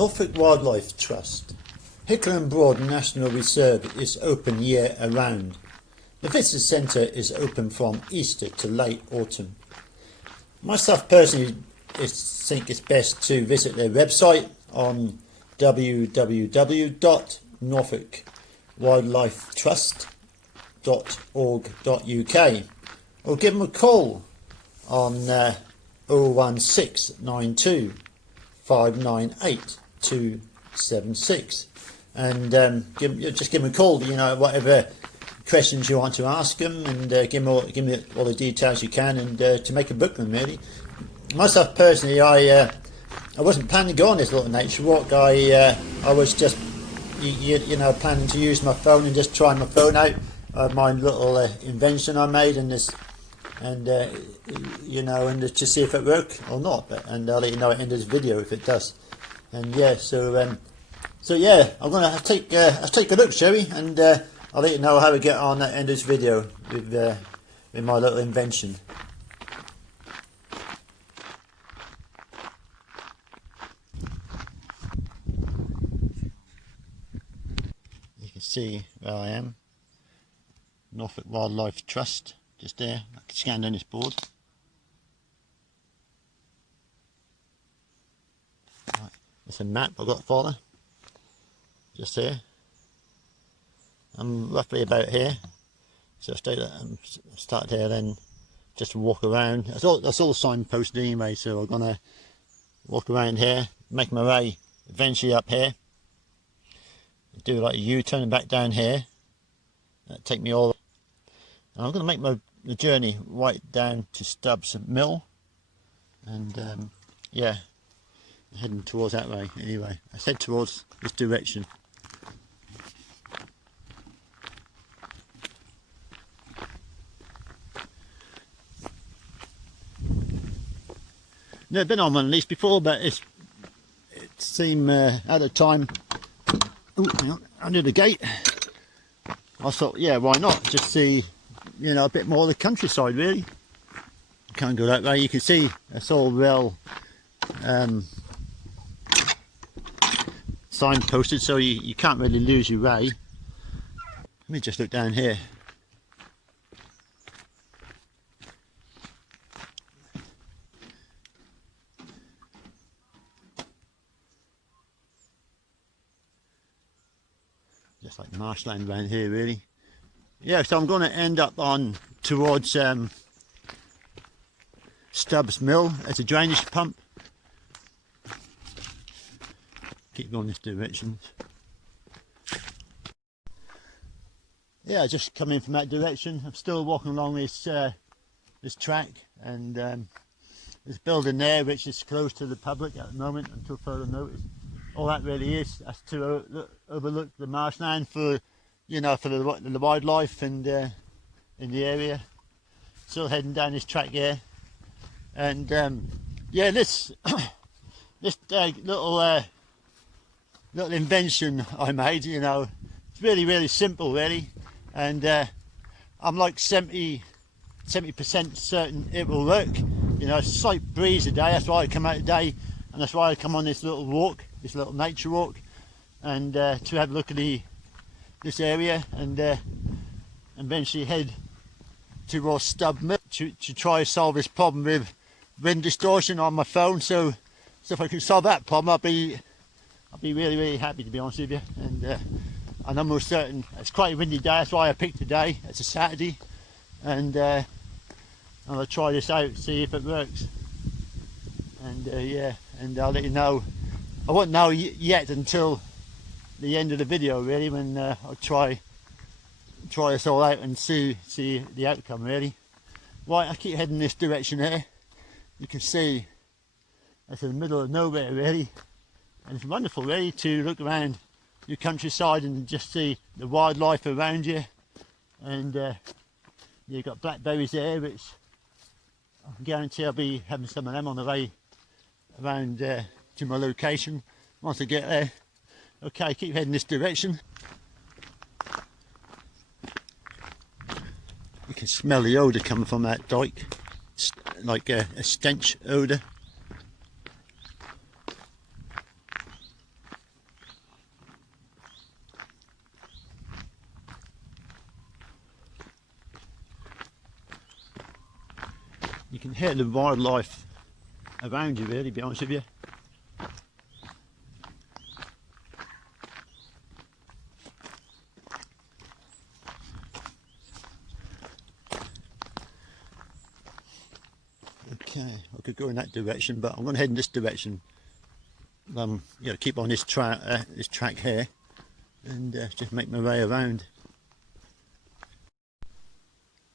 Norfolk Wildlife Trust. Hickling Broad National Reserve is open year around. The visitor centre is open from Easter to late autumn. Myself personally think it's best to visit their website on www.norfolkwildlifetrust.org.uk or give them a call on 01692 598 276 and just give them a call, whatever questions you want to ask them, and give me all the details you can, and to make a booking really. Myself personally, I wasn't planning to go on this little nature walk. I was just planning to use my phone and just try my phone out, my little invention I made, and to see if it works or not. And I'll let you know at the end of this video if it does. And yeah, so yeah, I'm gonna take a look, shall we? And I'll let you know how we get on at the end of this video with my little invention. You can see where I am. Norfolk Wildlife Trust, just there. I can scan down this board. Right. There's a map I've got to follow. Just here. I'm roughly about here, so start here, then just walk around. That's all signposted anyway, so I'm gonna walk around here, make my way eventually up here, do like a U-turn and back down here. That'll take me all, and I'm gonna make the journey right down to Stubbs Mill, and yeah, heading towards that way. Anyway, I head towards this direction. Never been on one of these before, but it seemed at the time. Oh, hang on, under the gate. I thought, yeah, why not? Just see, a bit more of the countryside, really. Can't go that way. You can see it's all well signposted, so you can't really lose your way. Let me just look down here. Just like marshland around here, really. Yeah, so I'm going to end up on towards Stubbs Mill. It's a drainage pump. Keep going this direction. Yeah, just coming from that direction. I'm still walking along this this track, and there's a building there which is closed to the public at the moment until further notice. All that really is to overlook the marshland for the wildlife and in the area. Still heading down this track here, and yeah, this little invention I made, it's really simple really, and I'm like 70% certain it will work. It's a slight breeze today, that's why I come out today, and that's why I come on this little walk, this little nature walk, and to have a look at this area, and eventually head towards Stubbs Mill to try to solve this problem with wind distortion on my phone. So if I can solve that problem, I'll be really happy, to be honest with you. And I'm almost certain it's quite a windy day. That's why I picked today. It's a Saturday, and I'll try this out, see if it works. And yeah, and I'll let you know. I won't know yet until the end of the video, really, when I'll try this all out and see the outcome, really. Right, I keep heading this direction here. You can see it's in the middle of nowhere, really, and it's wonderful, really, to look around your countryside and just see the wildlife around you. And you've got blackberries there, which I can guarantee I'll be having some of them on the way around to my location once I get there. Okay, keep heading this direction. You can smell the odour coming from that dike, like a stench odour. can hear the wildlife around you, really, to be honest with you. Okay, I could go in that direction, but I'm going to head in this direction. Keep on this track here, and just make my way around.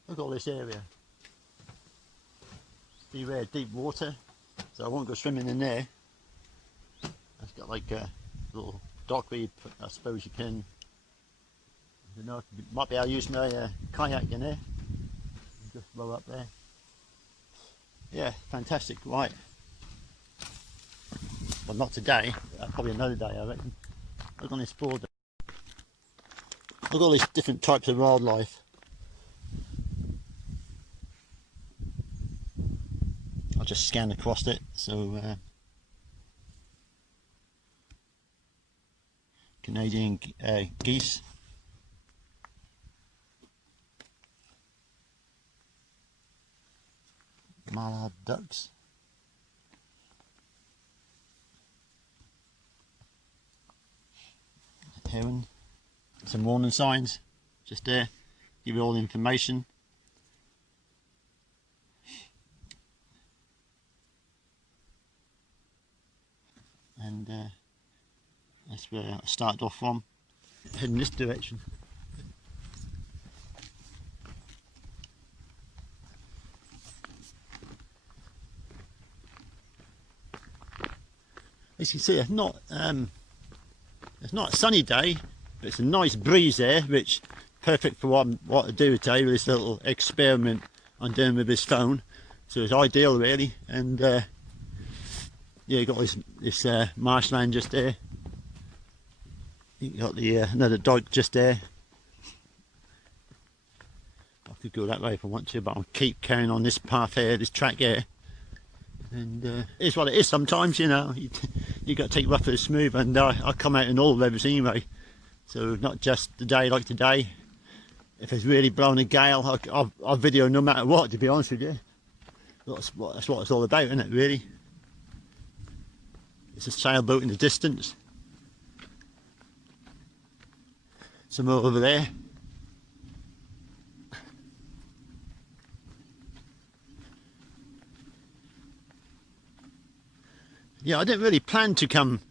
Look at all this area. Beware deep water, so I won't go swimming in there. It's got like a little dock where I suppose you can, might be able to use my kayak in there. Just row up there. Yeah, fantastic, right. Well, not today, probably another day, I reckon. Look on this border. Look at all these different types of wildlife. I'll just scan across it, so Canadian geese. Mallard ducks. Heron. Some warning signs just there, give you all the information. And that's where I started off from, heading this direction. As you can see, it's not a sunny day, but it's a nice breeze there, which perfect for what I do today with this little experiment I'm doing with this phone. So it's ideal, really. And yeah, you got this marshland just there. You got the another dike just there. I could go that way if I want to, but I'll keep carrying on this path here, this track here. And it's what it is sometimes, you know. You got to take rough and smooth, and I come out in all weathers anyway. So not just the day like today. If it's really blowing a gale, I'll video no matter what, to be honest with you. That's what it's all about, isn't it, really? It's a sailboat in the distance. Some more over there. Yeah, I didn't really plan to come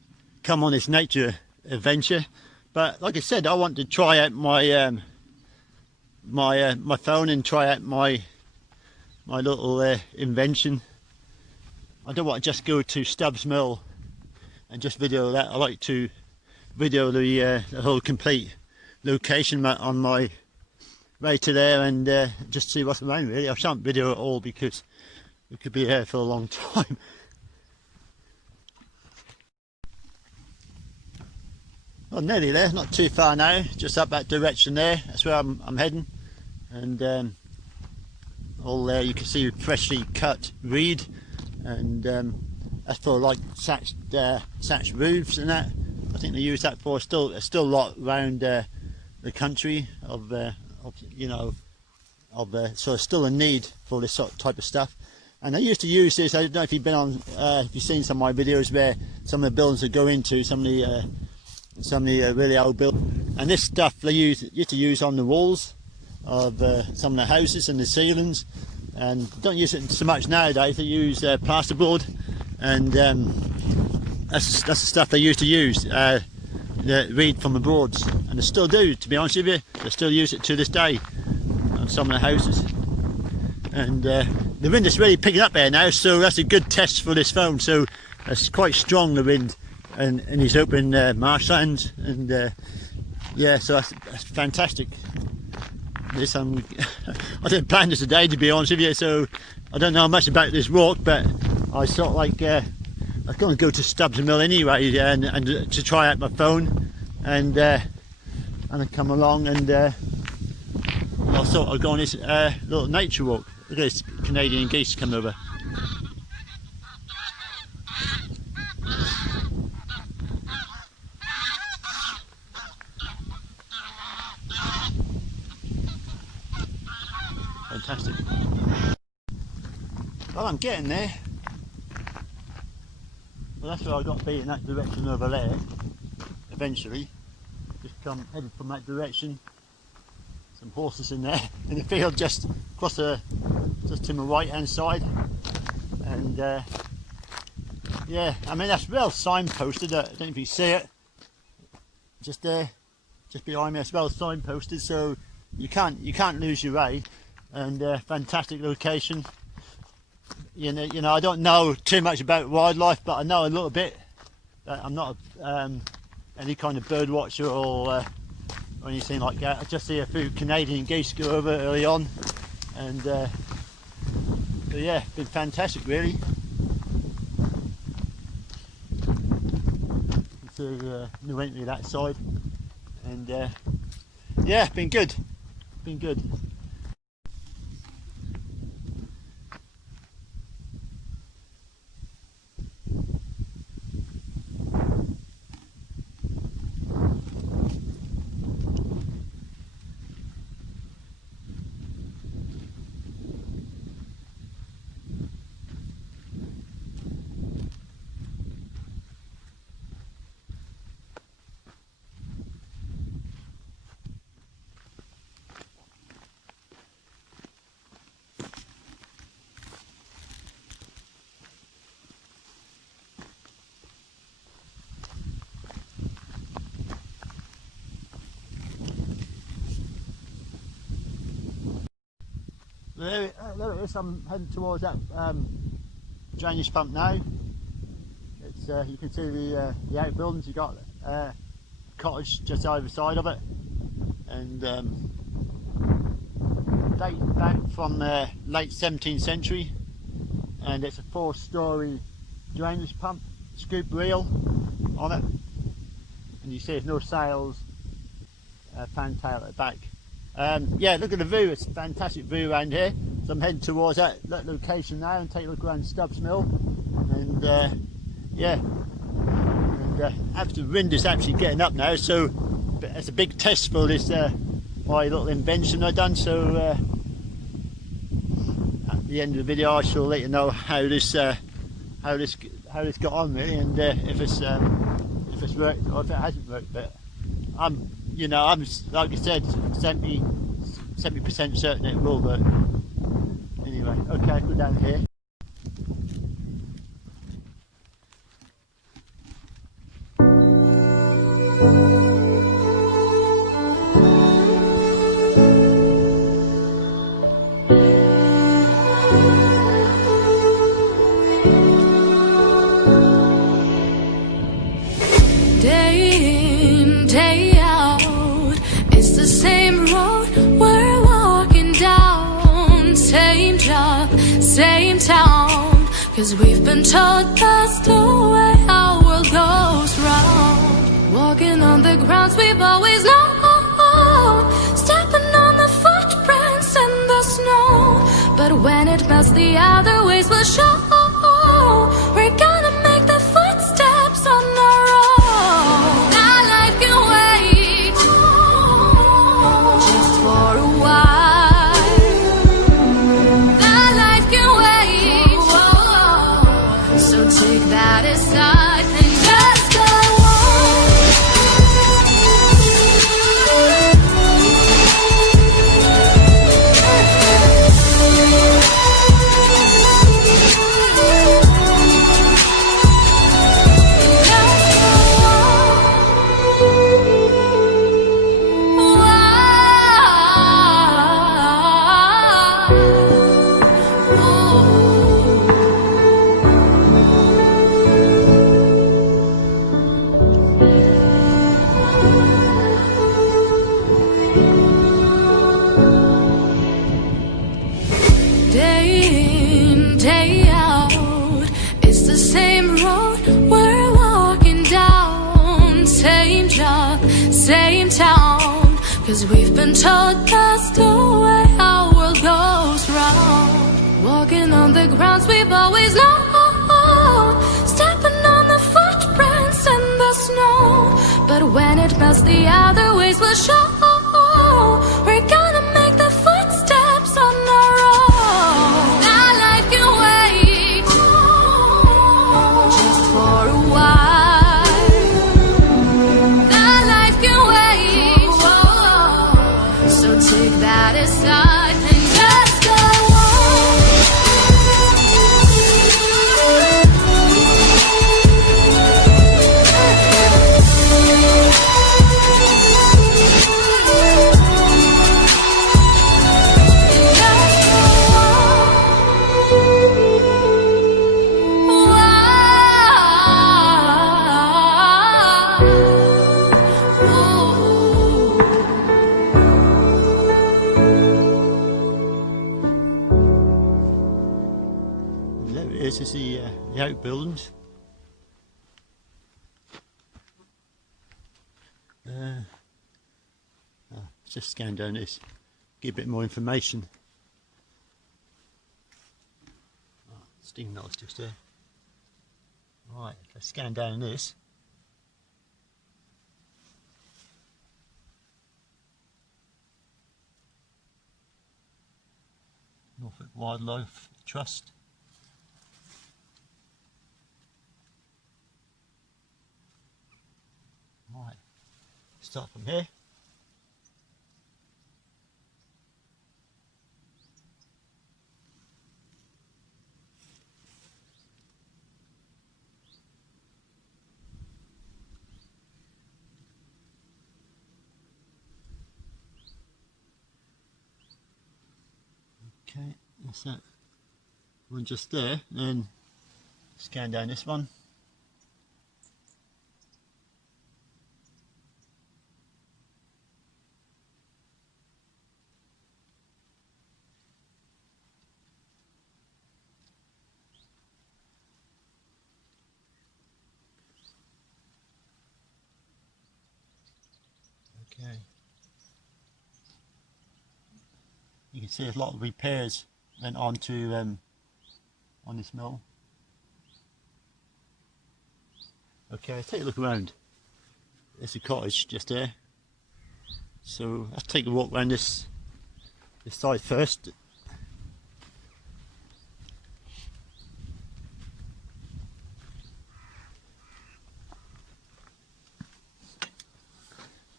on this nature adventure, but like I said, I want to try out my my phone and try out my little invention. I don't want to just go to Stubbs Mill and just video that. I like to video the whole complete location on my way to there, and just see what's around, really. I shan't video it all because we could be here for a long time. Well, nearly there, not too far now, just up that direction there. That's where I'm heading. And all there you can see freshly cut reed, and that's for like thatched roofs and that. I think they use that for. There's still a lot around the country so there's still a need for this sort of type of stuff. And I used to use this. I don't know if you've been on, if you've seen some of my videos where some of the buildings that go into some of the really old buildings, and this stuff they used to use on the walls of some of the houses and the ceilings, and don't use it so much nowadays. They use plasterboard, and that's the stuff they used to use, the reed from the boards, and they still do, to be honest with you. They still use it to this day on some of the houses. And the wind is really picking up here now, so that's a good test for this phone. So it's quite strong, the wind, and these open marshlands, and yeah, so that's fantastic. This I didn't plan this today, to be honest with you, so I don't know much about this walk, but I sort of like I was going to go to Stubbs Mill anyway, and to try out my phone, and then come along, and I thought I'd go on this little nature walk. Look at this Canadian geese coming over. Fantastic. Well, I'm getting there. Well, that's where I got to be, in that direction over there. Eventually, just come headed from that direction. Some horses in there in the field, just across just to my right hand side, and yeah, I mean that's well signposted. I don't know if you see it, just there, just behind me. It's well signposted, so you can't lose your way. And fantastic location. You know, I don't know too much about wildlife, but I know a little bit. I'm not any kind of bird watcher or anything like that. I just see a few Canadian geese go over early on, and but yeah, been fantastic really. To New Entry that side, and yeah, been good. There it is. I'm heading towards that drainage pump now. It's you can see the outbuildings. You got a cottage just either side of it, and date back from the late 17th century, and it's a 4-storey drainage pump, scoop reel on it, and you see there's no sails, fantail at the back. Yeah, look at the view. It's a fantastic view around here. So I'm heading towards that location now and take a look around Stubbs Mill, and yeah, and after the wind is actually getting up now, so it's a big test for this my little invention I've done. So at the end of the video I shall let you know how this got on really, and if it's worked or if it hasn't worked. But I'm like I said, 70% certain it will work. Anyway, okay, go down here. Day in, day out, it's the same road we're walking down. Same job, same town, 'cause we've been told that's the way our world goes round. Walking on the grounds we've always known, stepping on the footprints in the snow. But when it melts, the other ways will show. We're gonna make the footsteps on our own. Now life can wait just for a while. Now life can wait, so take that aside and just go day out, it's the same road we're walking down. Same job, same town, 'cause we've been told that's the way our world goes round. Walking on the grounds we've always known, stepping on the footprints in the snow. But when it melts, the other ways will show. We're gonna make the footsteps on our own. Now life can wait the outbuildings. Just scan down this, get a bit more information. Steam knot's just there. Right, let's scan down this. Norfolk Wildlife Trust. Right, start from here. Okay, that's that one just there, and then scan down this one. Okay. You can see a lot of repairs went on to on this mill. Okay, let's take a look around. There's a cottage just there. So let's take a walk around this side first.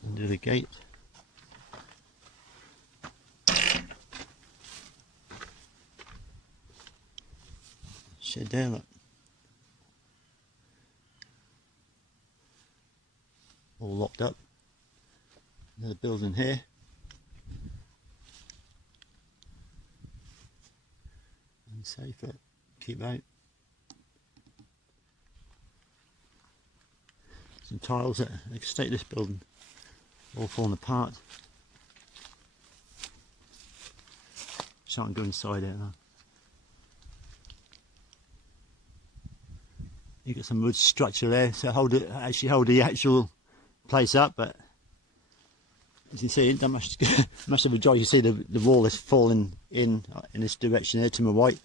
Under the gate. Shed there, look. All locked up. Another building here. Unsafe, but keep out. Some tiles that extend this building, all falling apart. So I can go inside it now. You got some wood structure there, so actually hold the actual place up. But as you can see, that much of a joy. You see the wall is falling in this direction here to my right.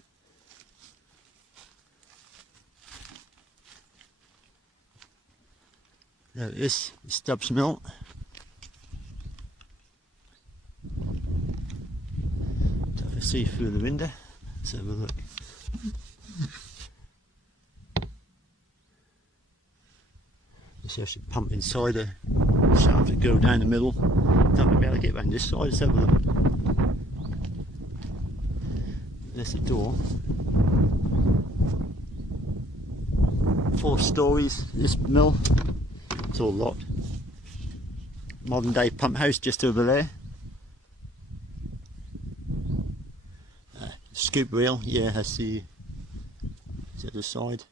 There it is, the Stubbs Mill. If I see through the window, let's have a look. See, I should pump inside the shaft to go down the middle. Don't be able to get around this side. Let's have a look. There's the door. 4 stories, this mill. It's all locked. Modern day pump house just over there. Scoop reel, yeah, that's the other side.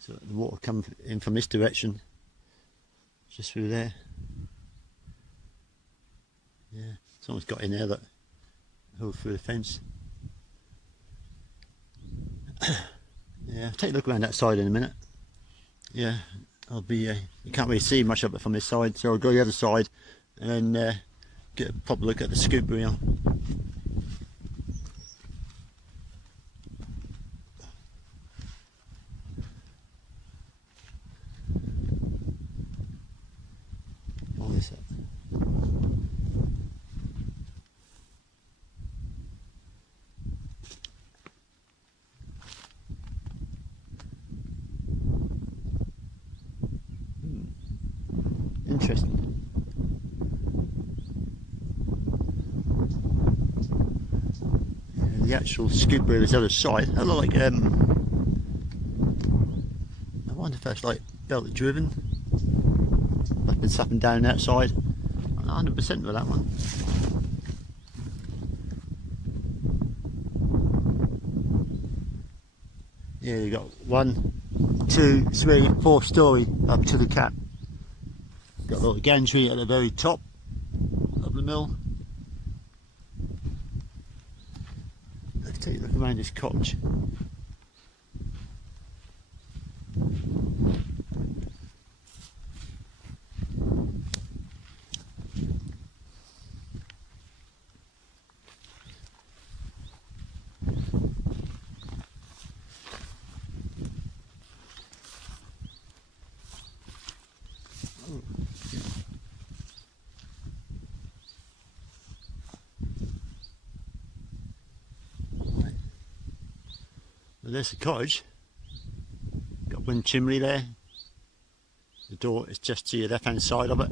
So the water comes in from this direction, just through there. Yeah, someone's got in there that hole through the fence. Yeah, take a look around that side in a minute. Yeah, I'll be. You can't really see much of it from this side, so I'll go the other side and get a proper look at the scoop reel. Interesting. Yeah, the actual scoop reel is the other side. I look like I wonder if that's like belt driven. I've been slapping down that side. I'm 100% with that one. Yeah, you got 1, 2, 3, 4 story up to the cap. Got a little gantry at the very top of the mill. Let's take a look around this cottage. Well, there's the cottage. Got one chimney there. The door is just to your left hand side of it.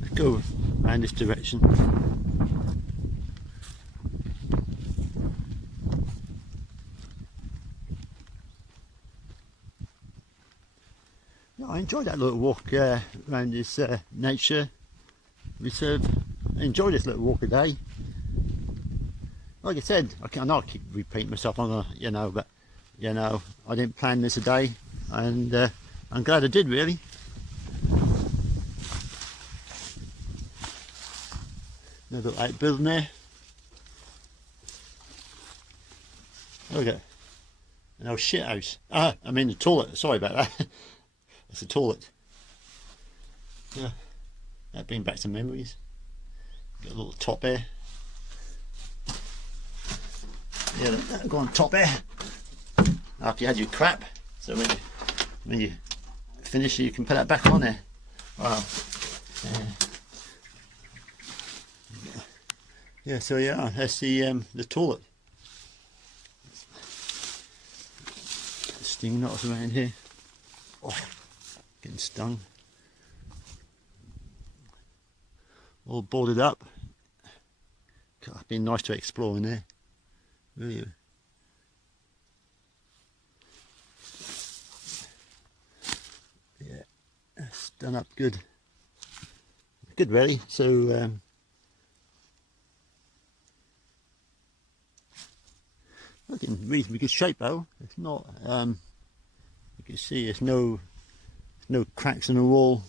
Let's go around this direction. I enjoyed that little walk around this nature reserve. I enjoyed this little walk today. Like I said, I know I keep repeating myself on but I didn't plan this today, and I'm glad I did, really. Another little outbuilding there. Look at an old shit house. I mean the toilet. Sorry about that. It's a toilet. Yeah, that brings back some memories. Got a little top there. Yeah, that'll go on top there. After you had your crap, so when you finish, you can put that back on there. Wow. Yeah. So yeah, that's the toilet. Sting knots around here. Oh. Getting stung. All boarded up. God, it's been nice to explore in there. Really. Yeah, it's done up good. Good, really. So, look in reasonably good shape though. It's not. You can see there's no cracks in the wall.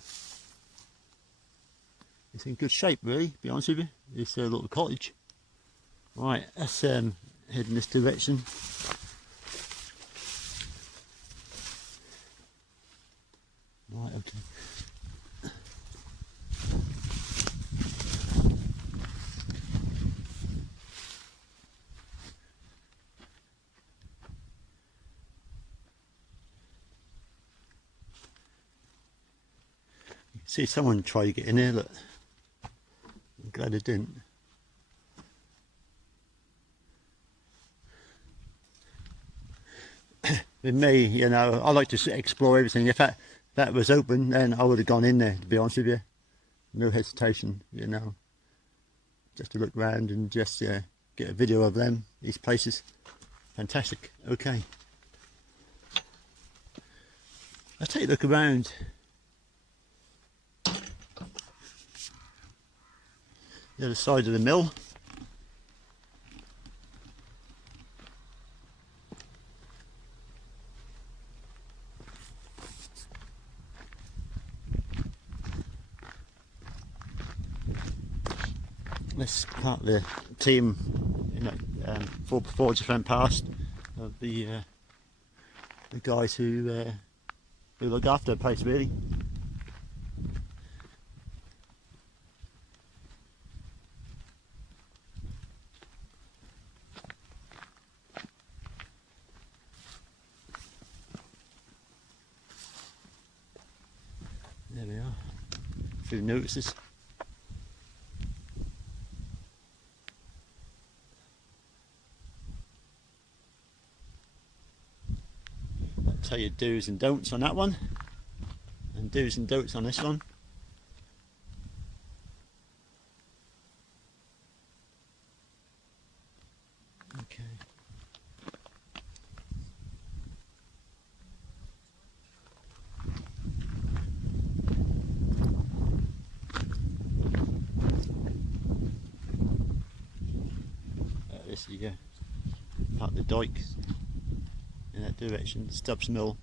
It's in good shape, really, to be honest with you. This little cottage. Right, let's head in this direction. Right, okay. See, someone tried to get in there, look. I'm glad they didn't. With me, I like to explore everything. If that was open, then I would have gone in there, to be honest with you. No hesitation, just to look round and just get a video of them, these places. Fantastic. Okay. Let's take a look around. The other side of the mill. This part of the team, 4x4 just went past of the guys who look after the place, really. There we are. A few notices. I'll tell you do's and don'ts on that one, and do's and don'ts on this one. Okay. This is part of the dike in that direction, Stubbs Mill.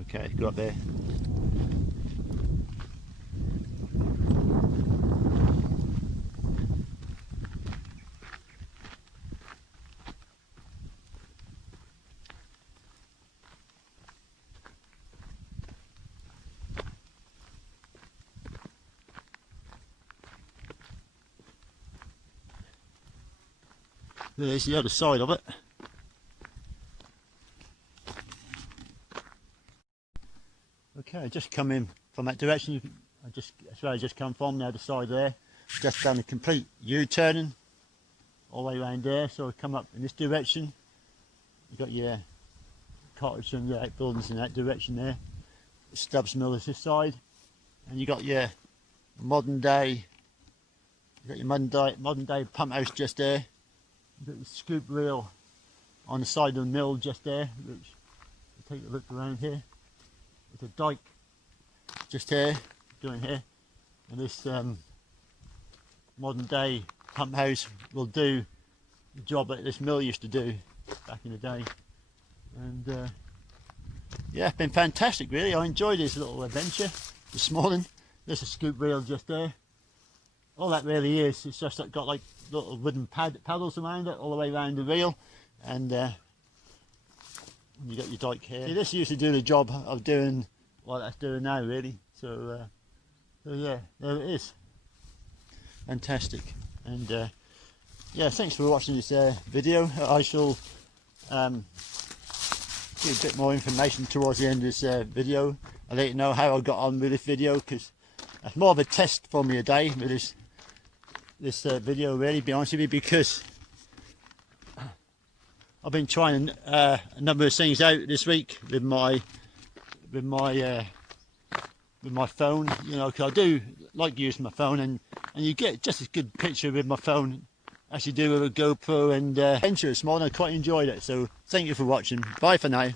Okay, go up there. There's the other side of it. Okay, I just come in from that direction. That's where I just come from, the other side there. Just done a complete U-turning all the way around there. So I come up in this direction. You've got your cottage and your outbuildings in that direction there. The Stubbs Mill is this side, and you got your modern day pump house just there. You've got your scoop reel on the side of the mill just there, which take a look around here. There's a dike just here, going here, and this modern day pump house will do the job that this mill used to do back in the day. And yeah, it's been fantastic really. I enjoyed this little adventure this morning. There's a scoop reel just there. All that really is, it's just got like little wooden paddles around it all the way around the reel, and you got your dike here. See, this used to do the job of doing what that's doing now really. So yeah, there it is. Fantastic. And yeah, thanks for watching this video. I shall give a bit more information towards the end of this video. I'll let you know how I got on with this video, because that's more of a test for me today with this video really, to be honest with you, because I've been trying a number of things out this week with my phone, you know, because I do like using my phone, and you get just as good picture with my phone as you do with a GoPro. And adventure this morning, I quite enjoyed it. So thank you for watching. Bye for now.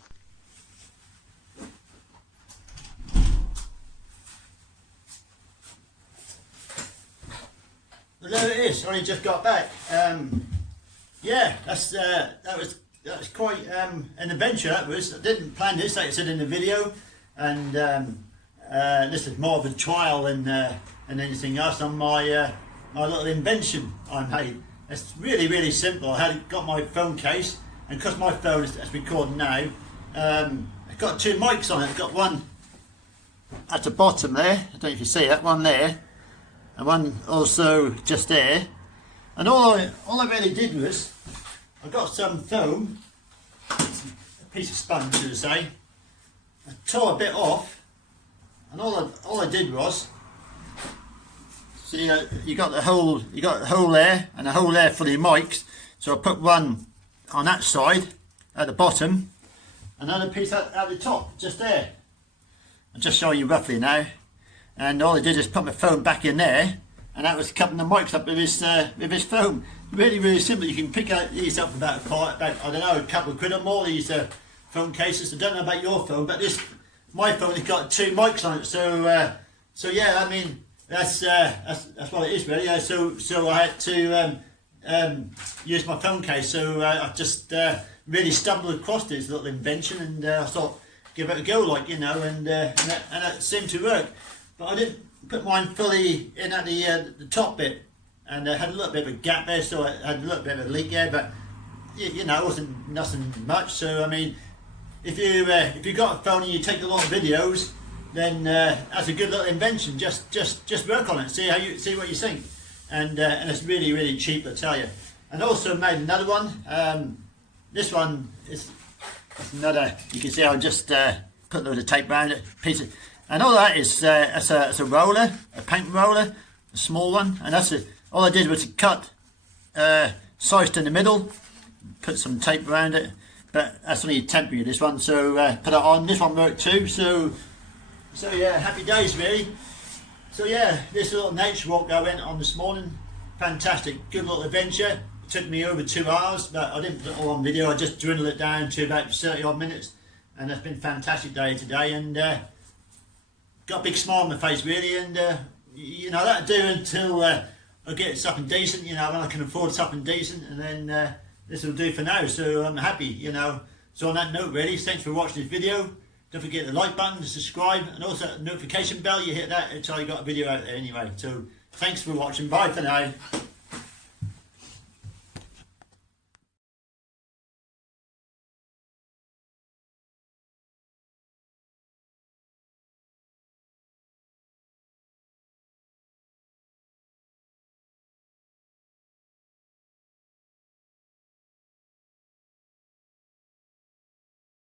Well, there it is. Only just got back. Yeah, that was quite an adventure. That was. I didn't plan this, like I said in the video, and this is more of a trial than anything else on my my little invention I made. It's really simple. I got my phone case, and because my phone is recording now, it's got two mics on it. It's got one at the bottom there. I don't know if you see that one there, and one also just there. And all I really did was I got some foam, a piece of sponge, should I say. I tore a bit off, and all I did was, see, you got the hole there, and a hole there for the mics. So I put one on that side at the bottom, another piece at the top, just there. I'm just showing you roughly now. And all I did is put my phone back in there, and that was covering the mics up with this foam. Really simple. You can pick out these up about I don't know, a couple of quid or more. These phone cases. I don't know about your phone, but my phone has got two mics on it. So yeah, I mean that's what it is really. So I had to use my phone case. So I just really stumbled across this little invention, and I thought give it a go, like, you know, and that seemed to work. But I didn't put mine fully in at the top bit, and I had a little bit of a gap there, so I had a little bit of a leak there. But you know, it wasn't nothing much. So I mean, if you got a phone and you take a lot of videos, then that's a good little invention. Just work on it, see what you think, and it's really cheap, I tell you. And also made another one. This one is another. You can see I just put a load of tape around it, and all that is it's a roller, a paint roller, a small one, and all I did was to cut, sliced in the middle, put some tape around it. But that's only temporary, this one, so put it on. This one worked too, so yeah, happy days really. So yeah, this little nature walk I went on this morning, fantastic, good little adventure. It took me over 2 hours, but I didn't put it all on video. I just dwindled it down to about 30 odd minutes, and it's been a fantastic day today, and got a big smile on my face really. And you know, that'll do until I get something decent, you know, when I can afford something decent, and then this will do for now. So I'm happy, you know. So on that note really, thanks for watching this video. Don't forget the like button, the subscribe, and also the notification bell. You hit that until I got a video out there anyway. So thanks for watching. Bye for now.